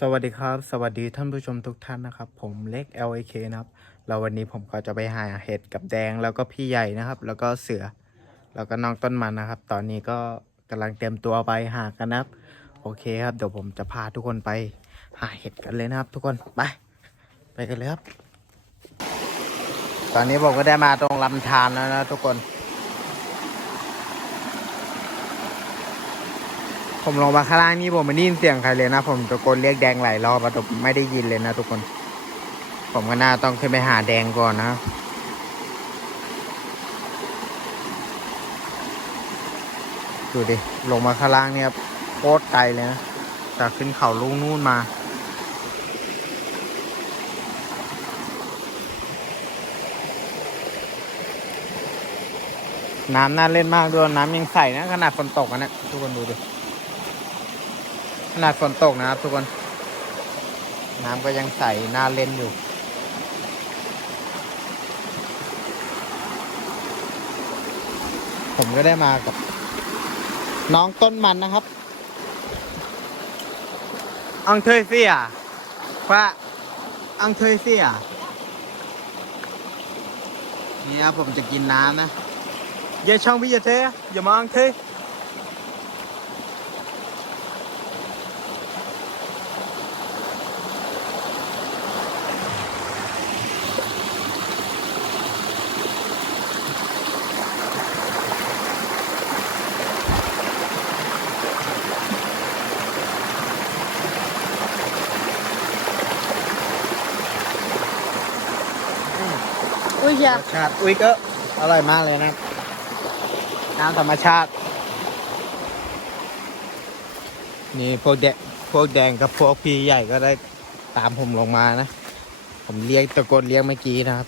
สวัสดีครับ สวัสดีท่านผู้ชมทุกท่านนะครับ ผมเล็ก LAK นะครับแล้ววันนี้ผมก็จะไปหาเห็ดกับแดงแล้วก็พี่ใหญ่นะครับ แล้วก็เสือ แล้วก็น้องต้นมันนะครับ ตอนนี้ก็กำลังเตรียมตัวไปหากันนะครับ โอเคครับ เดี๋ยวผมจะพาทุกคนไปหาเห็ดกันเลยนะครับ ทุกคนไป ไปกันเลยครับ ตอนนี้ผมก็ได้มาตรงลำธารแล้วนะทุกคน ผมลงมาข้างล่างนี่ผมไม่ได้ยินเสียงใครเลยนะ ผมตะโกนเรียกแดงหลายรอบอะแต่ผมไม่ได้ยินเลยนะทุกคน ผมก็น่าต้องขึ้นไปหาแดงก่อนนะดูดิ ลงมาข้างล่างเนี่ยโคตรไกลเลยนะจากขึ้นเขาลูกนู่นมาน้ำน่าเล่นมากด้วยน้ำยังใสนะขนาดฝนตกอะนะทุกคนดูดิ ขนาดฝนตกนะครับทุกคน น้ำก็ยังใสน่าเล่นอยู่ ผมก็ได้มากับ น้องต้นมันนะครับอังเทยเสียพระอังเทยเสียนี่ครับผมจะกินน้ำนะ อย่าช่องพี่อย่าเทอย่ามาอังเทย เฮีย ชาติอุ้ยก็อร่อยมากเลยนะ น้ำธรรมชาติ นี่พวกแดงพวกแดงกับพวกพี่ใหญ่ก็ได้ตามผมลงมานะ ผมเรียกตะโกนเรียกเมื่อกี้นะครับ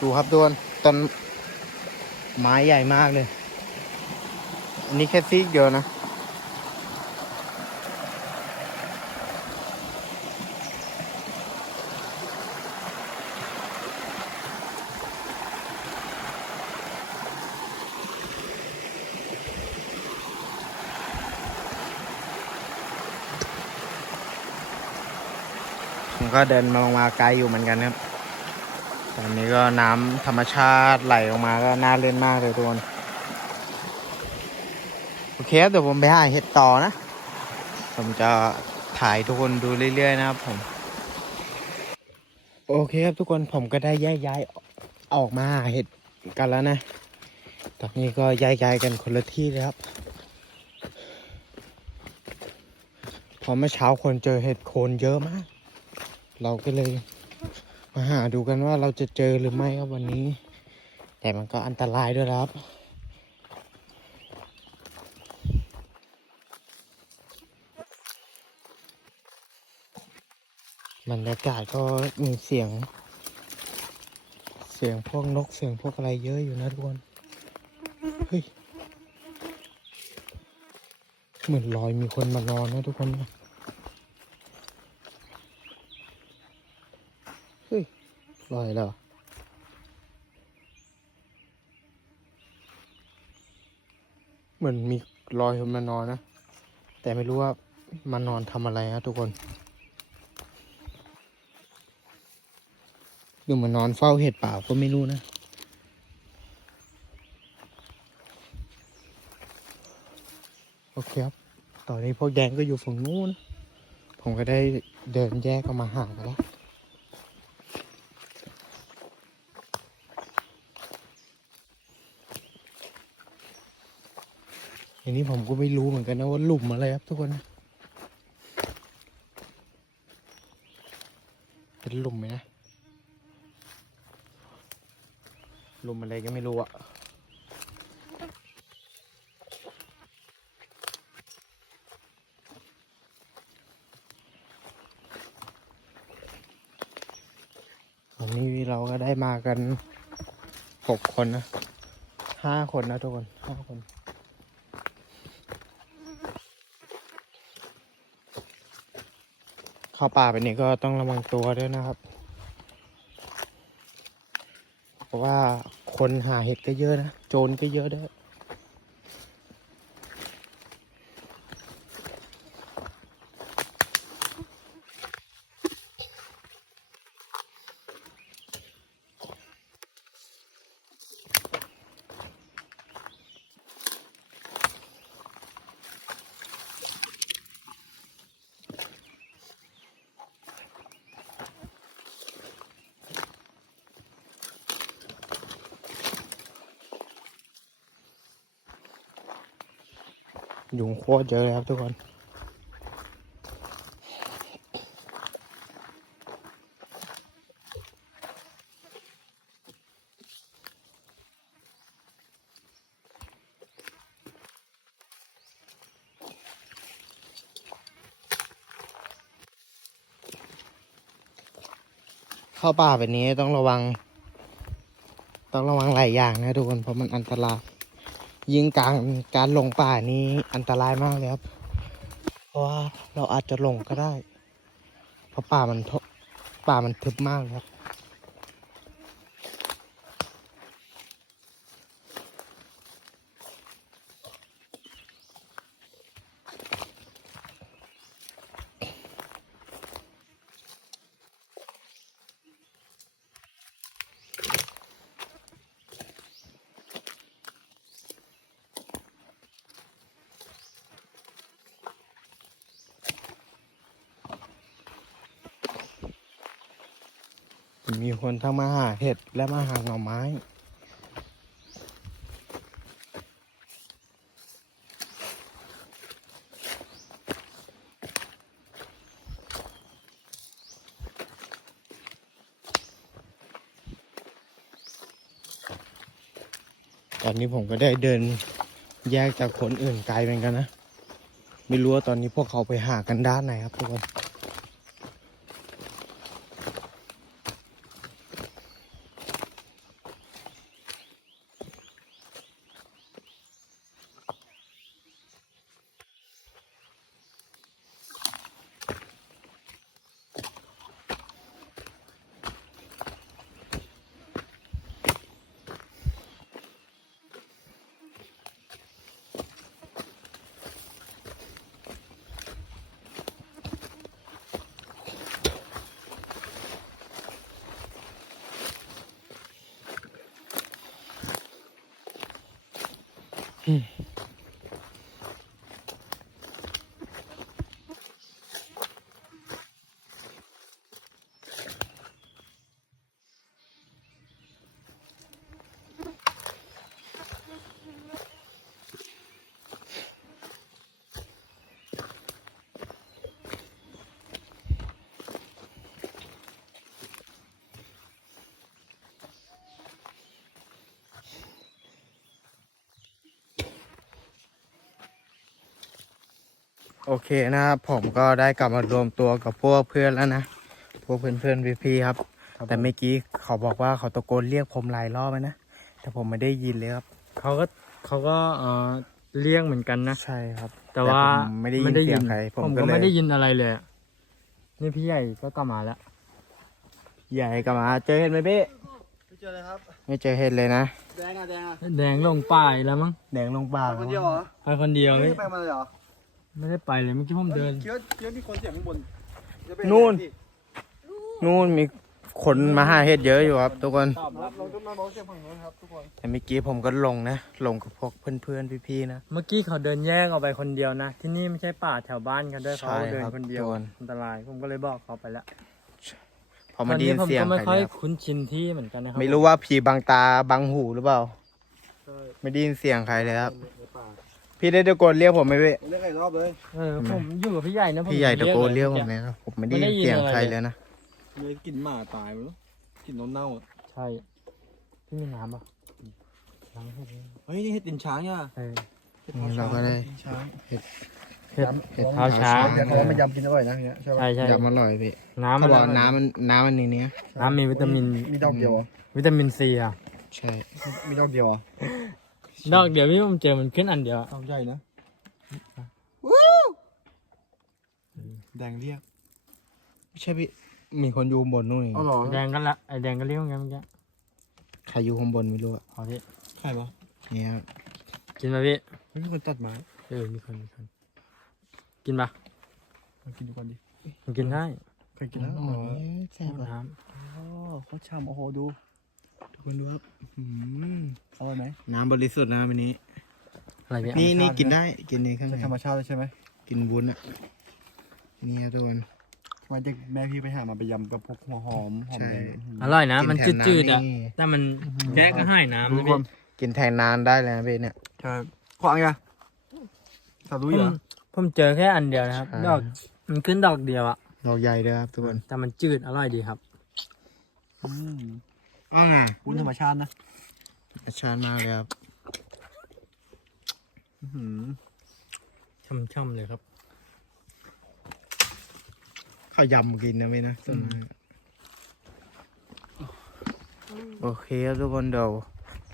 ดูครับทุกคนต้นไม้ใหญ่มากเลย อันนี้แค่ซีกเดียวนะ เดินมาลงมาไกลอยู่เหมือนกันครับ ตอนนี้ก็น้ำธรรมชาติไหลออกมาก็น่าเล่นมากเลยทุกคนโอเคครับเดี๋ยวผมไปหาเห็ดต่อนะ ผมจะถ่ายทุกคนดูเรื่อยๆนะครับผม โอเคครับทุกคนผมก็ได้แยกย้ายออกมาเห็ดกันแล้วนะ ตอนนี้ก็ย้ายย้ายกันคนละที่เลยครับพอเมื่อเช้าคนเจอเห็ดโคนเยอะมาก เราก็เลยมาหาดูกันว่าเราจะเจอหรือไม่ครับวันนี้ แต่มันก็อันตรายด้วยครับ บรรยากาศก็มีเสียง เสียงพวกนกเสียงพวกอะไรเยอะอยู่นะทุกคนเฮ้ยเหมือนลอยมีคนมานอนนะทุกคนนะเฮ้ย ลอยแล้วเหรอเหมือนมีรอยมานอนนะ แต่ไม่รู้ว่ามานอนทำอะไรนะทุกคนดูเหมือนนอนเฝ้าเห็ดเปล่าก็ไม่รู้นะโอเคครับ ตอนนี้พวกแดงก็อยู่ฝั่งนู้น ผมก็ได้เดินแยกออกมาหากันแล้ว อันนี้ผมก็ไม่รู้เหมือนกันนะว่าหลุมอะไรครับทุกคน เป็นหลุมไหมนะหลุมอะไรก็ไม่รู้อะวันนี้เราก็ได้มากันหกคนนะห้าคนนะทุกคนห้าคน เข้าป่าไปนี่ก็ต้องระวังตัวด้วยนะครับ เพราะว่าคนหาเห็ดก็เยอะนะ โจรก็เยอะด้วย ยุงโคตรเยอะเลยครับทุกคนเข้าป่าแบบนี้ต้องระวัง ต้องระวังหลายอย่างนะทุกคนเพราะมันอันตราย ยิงกลางการหลงป่านี้อันตรายมากเลยครับ เพราะว่าเราอาจจะหลงก็ได้ เพราะป่ามันทป่ามันทึบมากครับ มีคนทั้งมาหาเห็ดและมาหาหน่อไม้ตอนนี้ผมก็ได้เดินแยกจากคนอื่นไกลเหมือนกันนะ ไม่รู้ว่าตอนนี้พวกเขาไปหากันด้านไหนครับทุกคน โอเคนะครับผมก็ได้กลับมารวมตัวกับพวกเพื่อนแล้วนะ พวกเพื่อนเพื่อนๆพี่ๆครับ แต่เมื่อกี้เขาบอกว่าเขาตะโกนเรียกผมหลายรอบแล้วนะ แต่ผมไม่ได้ยินเลยครับ เขาก็เขาก็เอ่อเรียกเหมือนกันนะใช่ครับ แต่ว่าผมไม่ได้ยินเสียงใครผมผมก็ก็เลยไม่ได้ยินอะไรเลยอะนี่พี่ใหญ่ก็กลับมาแล้วใหญ่กลับมาเจอเห็ดไหมพี่ไม่เจอเลยครับ ไม่เจอเห็ดเลยนะแดงอะแดงอะแดงลงป่ายแล้วมั้งแดงลงป่าคนเดียวเหรอไปคนเดียวไม่ไม่ได้ไปมาเลยเหรอ ไม่ได้ไปเลยเมื่อกี้ผมเดินคิดว่าคิดว่ามีคนเสียงข้างบนเดี๋ยวไปนู่นดินู่นมีคนมาหาเห็ดเยอะอยู่ครับ ทุกคน ตอบรับเราต้องมาบอกเสียงฝั่งนู้นครับทุกคนแต่เมื่อกี้ผมก็ลงนะ ลงกับพวกเพื่อนๆพี่ๆนะ เมื่อกี้เขาเดินแยกออกไปคนเดียวนะ ที่นี่ไม่ใช่ป่าแถวบ้านเขาด้วยใช่เขาเดินครับคนเดียวโดนอันตรายผมก็เลยบอกเขาไปแล้วพอมาได้ยินผมเสียงก็ไม่ใครค่อยเนี่ยคุ้นชินที่เหมือนกันนะครับไม่รู้ว่าผีบังตาบังหูหรือเปล่า ใช่ไม่ได้ยินเสียงใครเลยครับในป่า พี่ได้ตะโกนเรียกผมไหมพี่ เรียกใครรอบเลยเออผมอยู่กับพี่ใหญ่นะผมพี่ใหญ่ตะโกนเรียกผเลมยไหมครับผมไม่ได้ยินเสียงใครเลยนะเลยกลิ่นหมาตายไปแล้วกลิ่นเน่าๆอะใช่พี่มีน้ำป่ะน้ำให้ดิเฮ้ยนี่เห็ดติ่นช้างเนี่ยเออห็ดท้เราก็ได้ติ่นช้างเห็ดเห็ดเท้าช้างแต่เขาว่ามายำกินอร่อยนะเนี่ยใช่ป่ะใช่ใช่ยำอร่อยพี่น้ำเขามันบอกน้ำมันน้ำมันในเนี้ยน้ำมีวิตามินมีดอกเดียวเหรอวิตามินซีอะใช่มีดอกเดียวเหรอ ดอกเดียวพี่ผมเจอมันขึ้นอันเดียวอะดอกใหญ่นะแดงเรียกไม่ใช่พี่มีคนอยู่ข้างบนนู่นนี่เอาเหรอแดงกันละไอแดงก็เรียกว่าไงเมื่อกี้ใครอยู่ข้างบนไม่รู้อะพอที่ใครวะเนี่ยกินไหมพี่ไม่มีคนตัดไม้เออมีคนมีคนกินปะมากินดูก่อนดิมันกินได้เคยกินแล้วอ๋อ๋ออแซ่บอะน้อ๋อเขาชามโอ้โหดูทุก คนดูครับอืมอร่อยไหมน้ำบริสุทธิ์นะวันนี้ำอะไรพี่นี่นี่ธรรมชาติกินได้กินในข้างในใช่ธรรมชาติเลยใช่ไหมกินวุ้นอะนี่ครับทุกคน ทำไมเด็กแม่พี่ไปหามาไปยำกับพวกหัวหอมหอมแดงอร่อยนะ มันกิแทจืดๆอะำนี่ แต่มันแค่ก็ให้น้ำทุนะกคพี่นกินแทนนานได้เลยนะพี่เนี่ย ใช่ขวางไงสาผดุยมเหรอผมเจอแค่อันเดียวนะครับใช่ ดอกมันขึ้นดอกเดียวอะดอกใหญ่ด้วยครับทุกคนแต่มันจืดอร่อยดีครับ อืมอ้าวไงวุ้นธรรมชาตินะชาติมากเลยครับอื้อหือช่ำๆเลยครับ ข้าวยำกินนะพี่นะต้นไม้โอเคครับทุกคนเดี๋ยว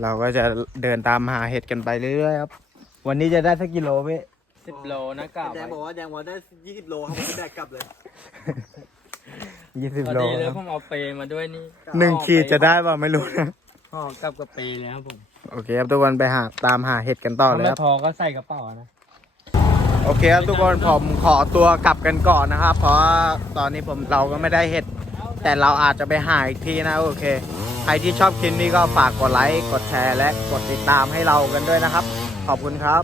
เราก็จะเดินตามหาเห็ดกันไปเรื่อยๆครับ วันนี้จะได้สักกิโลพี่สิบโลนะกล่าวแดงบอกว่าแดงวันได้ยี่สิบโลครับผมแดกกลับเลย ยี่สิบพอโลดีเลยครับผมเอาเปรย์มาด้วยนี่หนึ่งขีดจะได้ป่ะไม่รู้นะ ห่อกลับกับเปรย์เลยครับผมโอเคครับทุกคนไปหาตามหาเห็ดกันต่อเลยถ้าคไม่รับพอก็ใส่กระเป๋านะ โอเคครับทุกคนผมขอตัวกลับกันก่อนนะครับ เพราะว่าตอนนี้ผมเราก็ไม่ได้เห็ด แต่เราอาจจะไปหาอีกทีนะโอเค ใครที่ชอบคลิปนี้ก็ฝากกดไลค์ กดแชร์และกดติดตามให้เรากันด้วยนะครับ ขอบคุณครับ